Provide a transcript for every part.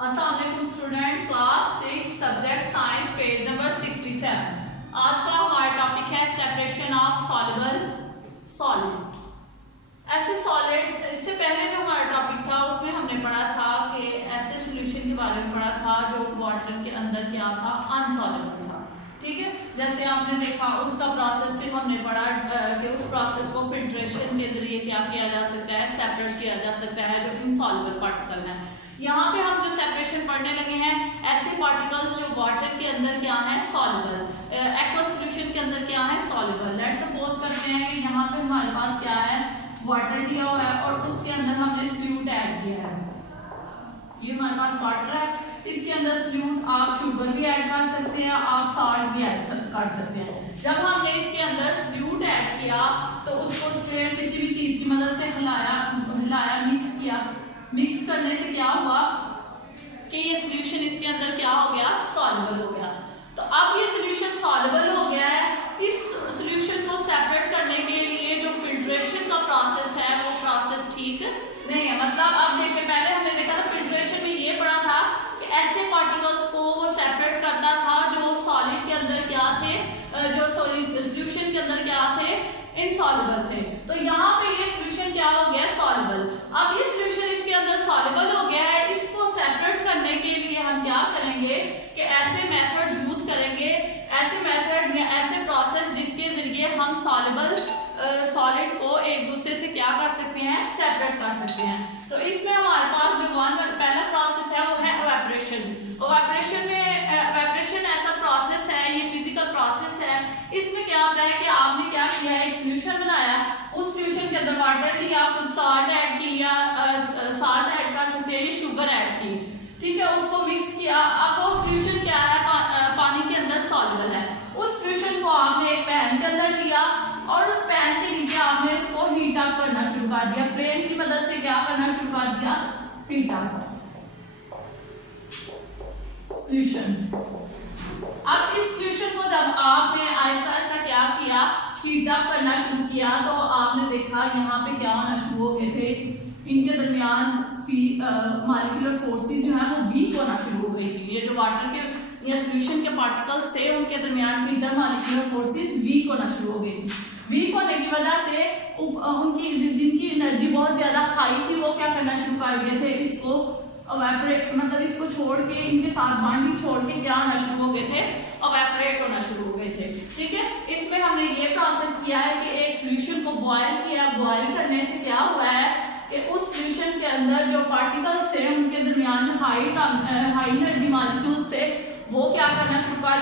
अस्सलाम student, class 6 subject science, page number 67। आज का हमारा टॉपिक है सेपरेशन ऑफ सॉल्युबल सॉलिड। ऐसे सॉलिड, इससे पहले जो हमारा टॉपिक था उसमें हमने पढ़ा था कि ऐसे सॉल्यूशन के बारे में पढ़ा था जो वाटर के अंदर क्या था, अनसॉल्युबल था। ठीक है, जैसे आपने देखा उसका प्रोसेस फिर हमने पढ़ा कि उस प्रोसेस को फिल्ट्रेशन के जरिए क्या किया जा सकता है, सेपरेट किया जा सकता है जो इनसॉल्युबल पार्टिकल है। यहाँ पे हम जो सेपरेशन पढ़ने लगे हैं, ऐसे पार्टिकल्स जो वाटर के अंदर क्या है, सॉल्युबल, एक्वस सॉल्यूशन के अंदर क्या है, सॉल्युबल। लेट्स सपोज करते हैं कि यहाँ पे हमारे पास क्या है, वाटर लिया हुआ है और उसके अंदर हमने सॉल्यूट ऐड किया है। ये हमारे पास वाटर है, इसके अंदर सॉल्यूट, आप शुगर भी ऐड कर सकते हैं, आप साल्ट भी ऐड कर सकते हैं। जब हमने इसके अंदर सॉल्यूट ऐड किया तो उसको स्ट्रेट किसी भी चीज की मदद से हिलाया, मिक्स किया। मिक्स करने से क्या हुआ कि ये सॉल्यूशन इसके अंदर क्या हो गया, सॉल्युबल हो गया। तो अब ये सॉल्यूशन सॉल्युबल हो गया है। इस सॉल्यूशन को सेपरेट करने के लिए जो फिल्ट्रेशन का प्रोसेस है वो प्रोसेस ठीक नहीं है। मतलब अब देखिए, पहले हमने देखा था फिल्ट्रेशन में ये पढ़ा था कि ऐसे पार्टिकल्स को वो सेपरेट करता था जो सॉलिड के अंदर क्या थे, जो सॉल्यूशन के अंदर क्या थे, इनसॉल्युबल थे। तो यहाँ पे ये सॉल्यूशन क्या हो गया, सॉल्युबल। अब ये सॉल्यूशन इसके अंदर सॉल्युबल हो गया है। इसको सेपरेट करने के लिए हम क्या करेंगे कि ऐसे मेथड यूज करेंगे, ऐसे मेथड या ऐसे प्रोसेस जिसके जरिए हम सॉल्युबल सॉलिड को एक दूसरे से क्या कर सकते हैं, सेपरेट कर सकते हैं। तो इसमें हमारे पास जो पहला प्रोसेस है वो है इवेपोरेशन। इवेपोरेशन ऐसा प्रोसेस है, ये फिजिकल प्रोसेस है। इसमें क्या होता है कि आपने क्या किया है, एक सॉल्यूशन बनाया, उस सॉल्यूशन के अंदर वाटर लिया, कुछ साल्ट ऐड किया, साल्ट ऐड कर सकते हैं, ये शुगर ऐड की, ठीक है, उसको मिक्स किया। अब वो सॉल्यूशन क्या है, पानी के अंदर सॉल्युबल है। उस सॉल्यूशन को आपने एक पैन के अंदर लिया और उस पैन के नीचे आपने उसको हीट अप करना शुरू कर दिया, फ्लेम की मदद से क्या करना शुरू कर दिया, हीट अप सॉल्यूशन। अब इस सॉल्यूशन को जब आपने आहिस्ता आहिस्ता क्या किया, हीट अप करना शुरू किया, तो आपने देखा यहाँ पे क्या होना शुरू हो गए थे, इनके दरमियान मॉलिक्यूलर फोर्सेस जो है वो वीक होना शुरू हो गई थी। ये जो वाटर के या सॉल्यूशन के पार्टिकल्स थे उनके दरमियान इंटरमॉलिक्यूलर फोर्सेस वीक होना शुरू हो गई थी। वीक होने की वजह से उनकी जिनकी एनर्जी बहुत ज्यादा हाई थी वो क्या करना शुरू कर दिए थे, इसको इवेपोरेट, मतलब इसको छोड़ के, इनके साथ बॉन्डिंग छोड़ के क्या होना शुरू हो गए थे, इवेपोरेट होना शुरू हो गए थे। ठीक है, इसमें हमने ये प्रोसेस किया है कि एक सॉल्यूशन को बॉयल किया, बॉयल करने से क्या हुआ है कि उस सॉल्यूशन के अंदर जो पार्टिकल्स थे उनके दरमियान जो हाई एनर्जी मॉलिक्यूल्स थे वो क्या करना शुरू कर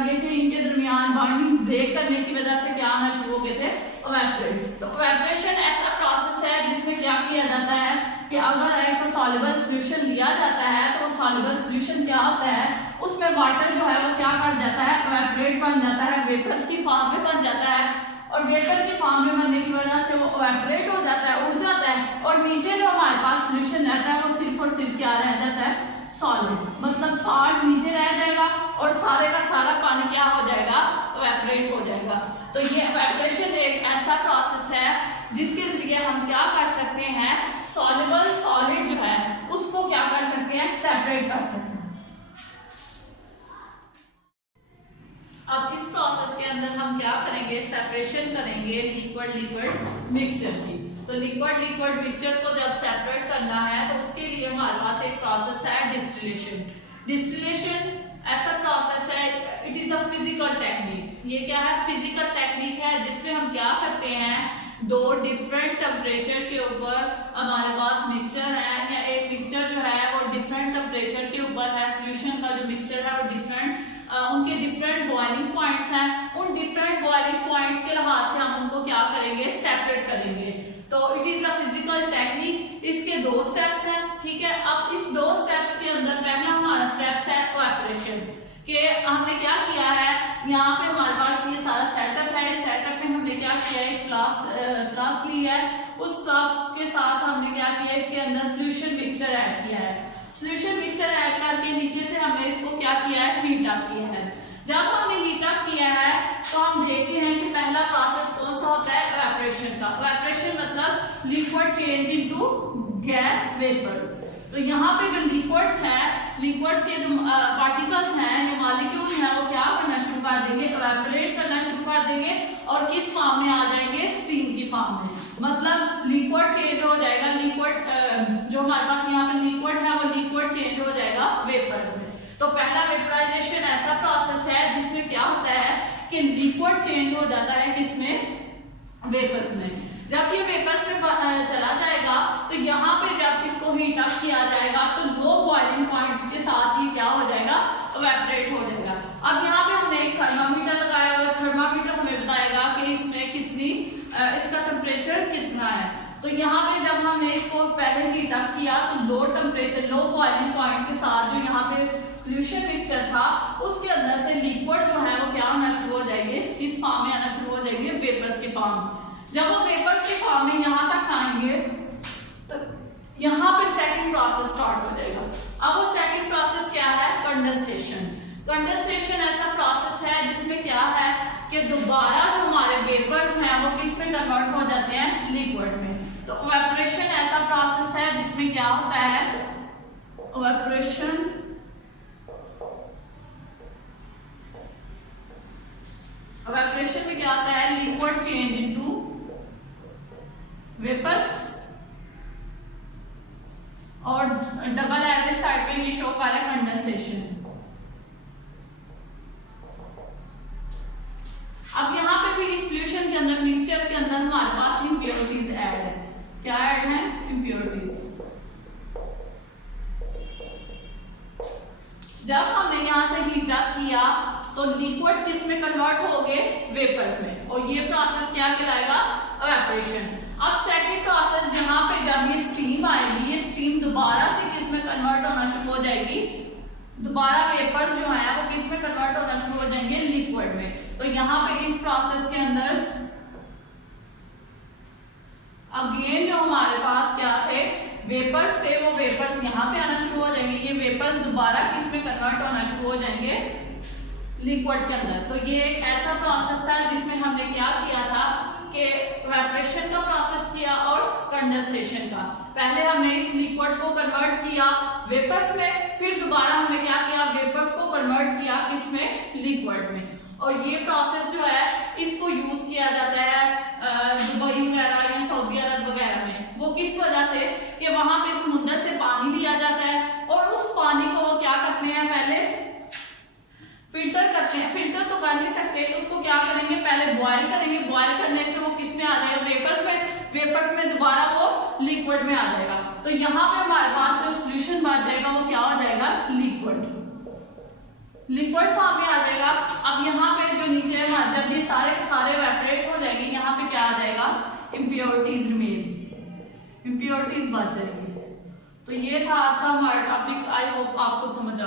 गए थे, इनके दरमियान बॉन्डिंग ब्रेक करने की वजह से क्या आना शुरू हो गए थे, इवेपोरेट। तो इवेपोरेशन ऐसा प्रोसेस है जिसमें क्या किया जाता है कि अगर ऐसा सॉल्युबल सॉल्यूशन लिया जाता है तो सॉल्युबल सॉल्यूशन क्या होता है, उसमें वाटर जो है वो क्या कर जाता है, इवेपोरेट बन जाता है, वेपर्स की फॉर्म में बन जाता है, और वेपर के फॉर्म में बनने की वजह से वो इवेपोरेट हो जाता है, उड़ जाता है, और नीचे जो हमारे पास सॉल्यूशन रहता है वो सिर्फ और सिर्फ क्या रह जाता है, सॉलिड। मतलब सॉल्ट नीचे रह जाएगा और सारे का सारा पानी क्या हो जाएगा, इवेपोरेट हो जाएगा। तो ये इवेपोरेशन एक ऐसा प्रोसेस है जिसके जरिए हम क्या कर सकते हैं, सॉल्युबल सॉलिड जो है उसको क्या कर सकते हैं, सेपरेट कर सकते हैं। अब इस प्रोसेस के अंदर हम क्या करेंगे, सेपरेशन करेंगे लिक्विड मिक्सचर की। तो लिक्विड मिक्सचर को जब सेपरेट करना है तो उसके लिए हमारे पास एक प्रोसेस है डिस्टिलेशन। डिस्टिलेशन ऐसा प्रोसेस है, it is a physical technique. ये क्या है, फिजिकल टेक्निक है जिसमें हम क्या करते हैं, दो डिफरेंट टेम्परेचर के ऊपर हमारे पास मिक्सचर है, या एक मिक्सचर जो है वो डिफरेंट टेम्परेचर के ऊपर है, सॉल्यूशन का जो मिक्सचर है वो डिफरेंट, उनके डिफरेंट बॉइलिंग पॉइंट्स हैं, उन डिफरेंट बॉइलिंग पॉइंट्स के लिहाज से हम उनको क्या करेंगे, सेपरेट करेंगे। तो it is a physical technique. इसके दो स्टेप्स हैं, ठीक है। अब इस दो स्टेप्स के अंदर पहला हमारा स्टेप्स है इवेपोरेशन, कि हमने क्या किया है, यहाँ पे हमारे पास ये सारा सेटअप है। इस सेटअप में हमने क्या किया, एक फ्लास्क ली है, उस फ्लास्क के साथ हमने क्या किया, इसके अंदर सॉल्यूशन मिक्सचर ऐड किया है। सॉल्यूशन मिक्सचर ऐड करके नीचे से हमने इसको क्या किया है, हीट अप किया है। जब हमने हीट अप किया है तो हम देखते हैं कि पहला प्रोसेस कौन सा होता है, इवेपोरेशन का। इवेपोरेशन मतलब liquid change into gas vapours. तो यहाँ पे जो लिक्विड्स है, लिक्विड्स के जो पार्टिकल्स हैं, जो मॉलिक्यूल हैं, वो क्या करना शुरू कर देंगे, इवेपोरेट करना शुरू कर देंगे और किस फॉर्म में आ जाएंगे, स्टीम की फॉर्म में। मतलब लिक्विड चेंज हो जाएगा, लिक्विड जो हमारे पास यहाँ पे लिक्विड है वो लिक्विड चेंज हो जाएगा वेपर्स में। तो पहला वेपराइजेशन ऐसा प्रोसेस है जिसमें क्या होता है कि लिक्विड चेंज हो जाता है किसमें, वेपर्स में। जब ये वेपर्स में चला जाएगा तो यहाँ पे जब इसको हीट अप किया जाएगा तो लो बॉइलिंग पॉइंट्स के साथ ही क्या हो जाएगा, इवेपोरेट हो जाएगा। अब यहाँ पे हमने एक थर्मामीटर लगाया हुआ है, थर्मामीटर हमें बताएगा कि इसमें कितनी इसका टेम्परेचर कितना है। तो यहाँ पे जब हमने इसको पहले हीट अप किया तो low temperature, low boiling point के साथ जो यहाँ पे सॉल्यूशन मिक्सचर था उसके अंदर से लिक्विड जो है वो क्या होना शुरू हो जाएंगे, किस फॉर्म में आना शुरू हो जाएंगे, वेपर्स के फॉर्म। जब वो वेपर्स के फॉर्म में यहाँ तक आएंगे तो यहाँ पे सेकंड प्रोसेस स्टार्ट हो जाएगा। अब वो सेकंड प्रोसेस क्या है, कंडेंसेशन। कंडेंसेशन ऐसा प्रोसेस है जिसमें क्या है कि दोबारा जो हमारे वेपर्स हैं वो किस में कन्वर्ट हो जाते हैं, लिक्विड में। तो इवेपोरेशन ऐसा प्रोसेस है जिसमें क्या होता है, इवेपोरेशन इवेपोरेशन में क्या होता है, लिक्विड चेंज इनटू वेपर्स। और डबल एवरेज साइड पे ये शो कर रहा है कंडेंसेशन। अब यहाँ पे भी इस सॉल्यूशन के अंदर, मिक्सचर के अंदर हमारे पास इंप्योरिटीज ऐड है। क्या ऐड है, इंप्योरिटीज। जब हमने यहाँ से हीट अप किया तो लिक्विड किस में कन्वर्ट हो गए, वेपर्स में, और ये प्रोसेस क्या कहलाएगा, इवेपोरेशन। अब सेकंड प्रोसेस जहां पे जब ये स्टीम आएगी, ये स्टीम दोबारा से किस में कन्वर्ट होना शुरू हो जाएगी, दोबारा वेपर्स जो है वो किस में कन्वर्ट होना शुरू हो जाएंगे, लिक्विड में। तो यहाँ पे इस प्रोसेस के अंदर अगेन जो हमारे पास क्या थे, वेपर्स थे, वो वेपर्स यहाँ पे आना शुरू हो जाएंगे। ये वेपर्स दोबारा किस में कन्वर्ट होना शुरू हो जाएंगे, लिक्विड के अंदर। तो ये एक ऐसा प्रोसेस था जिसमें हमने क्या किया था कि इवेपोरेशन का प्रोसेस किया और कंडेंसेशन का। पहले हमने इस लिक्विड को कन्वर्ट किया वेपर्स में, फिर दोबारा हमने क्या किया, वेपर्स को कन्वर्ट किया किसमें, लिक्विड में। और ये प्रोसेस जो है इसको यूज किया जाता है दुबई वगैरह या सऊदी अरब वगैरह में। वो किस वजह से कि वहां पे समुद्र से पानी लिया जाता है और उस पानी को वो क्या करते हैं, पहले फिल्टर करते हैं। फिल्टर तो कर नहीं सकते, उसको क्या करेंगे, पहले बॉयल करेंगे। बॉयल करने से वो किस में आ जाएगा, वेपर्स में। वेपर्स में दोबारा वो लिक्विड में आ जाएगा। तो यहाँ पे हमारे पास जो सॉल्यूशन बच जाएगा वो क्या हो जाएगा, लिक्विड, लिक्विड फॉर्म में आ जाएगा। अब यहाँ पे जो नीचे जब ये सारे के सारे इवेपोरेट हो जाएंगे, यहाँ पे क्या आ जाएगा, इम्प्योरिटीज रिमेन, इम्प्योरिटीज बच जाएंगी। तो ये था आज का हमारा टॉपिक। आई होप आपको समझ आ